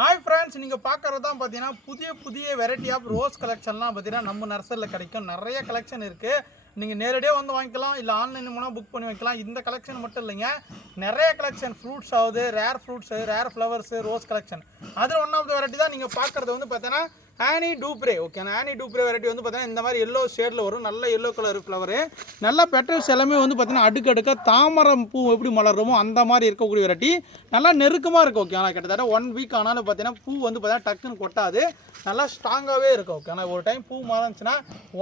Hi friends, நீங்கள் பார்க்குறது தான் பார்த்தீங்கன்னா புதிய வெரைட்டி ஆஃப் ரோஸ் கலெக்ஷன்லாம் பார்த்தீங்கன்னா நம்ம நர்சரியில் கிடைக்கும். நிறைய கலெக்ஷன் இருக்குது. நீங்கள் நேரடியாக வந்து வாங்கிக்கலாம், இல்லை ஆன்லைன் மூலம் புக் பண்ணி வைக்கலாம். இந்த கலெக்ஷன் மட்டும் இல்லைங்க, நிறைய கலெக்ஷன் ஃப்ரூட்ஸ் ஆகுது, rare fruits, rare flowers, rose collection. அதில் ஒன் ஆஃப் த வெரைட்டி தான் நீங்கள் பார்க்குறது வந்து பார்த்தீங்கன்னா ஆனி டூப்ரே. ஓகேண்ணா, ஆனி டூப்ரே வெரைட்டி வந்து பார்த்தீங்கன்னா இந்த மாதிரி எல்லோ ஷேடில் வரும். நல்ல எல்லோ கலர் ஃப்ளவரு, நல்ல பெட்டல்ஸ் எல்லாமே வந்து பார்த்தீங்கன்னா அடுக்கடுக்க தாமரம் பூ எப்படி மலருமோ அந்த மாதிரி இருக்கக்கூடிய வெரைட்டி. நல்லா நெருக்கமாக இருக்கும். ஓகே, ஆனால் கிட்டத்தட்ட 1 வீக் ஆனாலும் பார்த்தீங்கன்னா பூ வந்து பார்த்தீங்கன்னா டக்குன்னு கொட்டாது, நல்லா ஸ்ட்ராங்காகவே இருக்கும். ஓகே, ஆனால் ஒரு டைம் பூ மலர்ந்துச்சுன்னா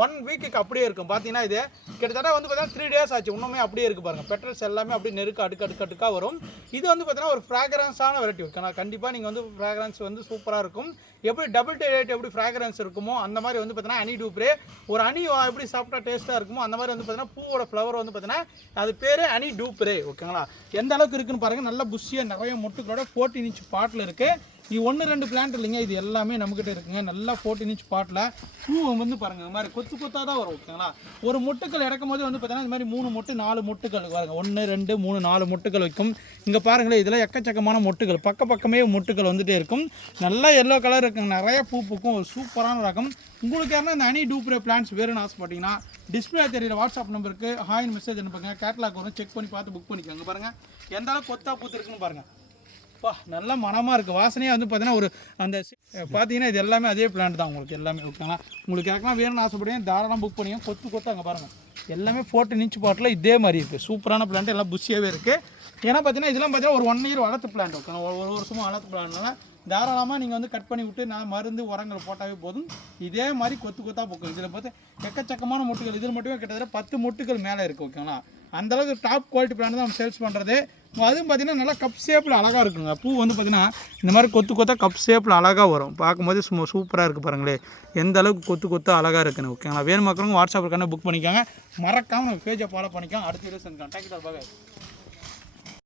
1 வீக்குக்கு அப்படியே இருக்கும். பார்த்தீங்கன்னா இது கிட்டத்தட்ட வந்து பார்த்தீங்கன்னா 3 டேஸ் ஆச்சு, இன்னுமே அப்படியே இருக்குது பாருங்கள். பெட்டல்ஸ் எல்லாமே அப்படியே நெருக்க அடுக்கடுக்காக வரும். இது வந்து பார்த்தீங்கன்னா ஒரு ஃப்ராக்ரன்ஸான வெரைட்டி. ஓகே, ஆனால் கண்டிப்பாக நீங்கள் வந்து ஃப்ராக்ரன்ஸ் வந்து சூப்பராக இருக்கும். எப்படி டபுள் ரேட் எப்படி ஃப்ராக்ரன்ஸ் இருக்குமோ அந்த மாதிரி வந்து பார்த்தீங்கன்னா அனி டூப்ரே. ஒரு அனி எப்படி சாப்பிட்டா டேஸ்ட்டாக இருக்குமோ அந்த மாதிரி வந்து பார்த்தீங்கன்னா பூவோட ஃப்ளவர் வந்து பார்த்தீங்கன்னா அது பேர் அனி டூப்ரே. ஓகேங்களா, எந்த அளவுக்கு இருக்குன்னு பாருங்கள். நல்ல புஷ்ஷியாக நிறைய மொட்டுகளோட 14 இன்ச் பாட்டில் இருக்குது. இது 1-2 பிளான்ட் இல்லைங்க, இது எல்லாமே நம்மக்கிட்ட இருக்குங்க. நல்லா 14 இன்ச் பாட்டில் பூ வந்து பாருங்கள், இந்த மாதிரி கொத்து கொத்தாக தான் வரும். ஓகேங்களா, ஒரு மொட்டுக்கள் இறக்கும் போது வந்து பார்த்தீங்கன்னா இந்த மாதிரி 3 மொட்டு 4 மொட்டுக்கள் பாருங்கள். 1 2 3 4 மொட்டுக்கள் வைக்கும். இங்கே பாருங்களேன், இதில் எக்கச்சக்கமான மொட்டுகள், பக்கமே மொட்டுக்கள் வந்துகிட்டே இருக்கும். நல்லா எல்லோ கலர் இருக்குங்க, நிறைய பூ பூக்கும். ஒரு சூப்பரான ரகம். உங்களுக்கு யாருன்னா இந்த அனி டூப்ரே பிளான்ஸ் வேணும்னு ஆசைப்பட்டீங்கன்னா டிஸ்பிளே தெரியுற வாட்ஸ்அப் நம்பருக்கு ஹாய்னு மெசேஜ் அனுப்புங்க. கேட்லாக் வரும், செக் பண்ணி பார்த்து புக் பண்ணிக்கோங்க. பாருங்கள் எந்த அளவுக்கு கொத்தா பூத்து இருக்குன்னு பாருங்கள். பா, நல்ல மனமாக இருக்குது. வாசனையாக வந்து பார்த்தீங்கன்னா ஒரு அந்த பார்த்தீங்கன்னா இது எல்லாமே அதே பிளான்ட் தான் உங்களுக்கு எல்லாமே. ஓகேங்களா, உங்களுக்கு யாருக்கெல்லாம் வேணும்னு ஆசைப்படுங்க, தாராளமாக புக் பண்ணிங்க. கொத்து அங்கே பாருங்கள், எல்லாமே 14 இன்ச் பாட்டில் இதே மாதிரி இருக்குது. சூப்பரான பிளான்ட், எல்லாம் புஷியாகவே இருக்குது. ஏன்னா பார்த்தீங்கன்னா இதெல்லாம் பார்த்தீங்கன்னா ஒரு 1 இயர் வளர்த்து பிளான்ட். ஓகே, ஒரு வருஷமாக வளர்த்து பிளான்ட்னால தாராளமாக நீங்கள் வந்து கட் பண்ணி விட்டு நான் மருந்து உரங்கள் போட்டாவே போதும். இதே மாதிரி கொத்தாக பூக்கும். இதில் பார்த்து எக்கச்சக்கமான மொட்டுகள், இதில் மட்டுமே கிட்டத்தட்ட 10 மொட்டுகள் மேலே இருக்குது. ஓகேங்களா, அந்தளவுக்கு டாப் குவாலிட்டி பிளான் தான் நம்ம சேல்ஸ் பண்ணுறது. அதுவும் பார்த்திங்கன்னா நல்லா கப் ஷேப்பில் அழகாக இருக்குங்க. பூ வந்து பார்த்திங்கன்னா இந்த மாதிரி கொத்தாக கப் ஷேப்பில் அழகாக வரும். பார்க்கும்போது சூப்பராக இருக்குது பாருங்களேன், எந்த அளவுக்கு கொத்தாக அழகாக இருக்குன்னு. ஓகேங்களா, வேறு மக்களும் வாட்ஸ்அப்பில் புக் பண்ணிக்கோங்க. மறக்காமல் நம்ம பேஜை ஃபாலோ பண்ணிக்கோங்க. அடுத்த வீடியோ செஞ்சுக்கலாம். தேங்க்யூ.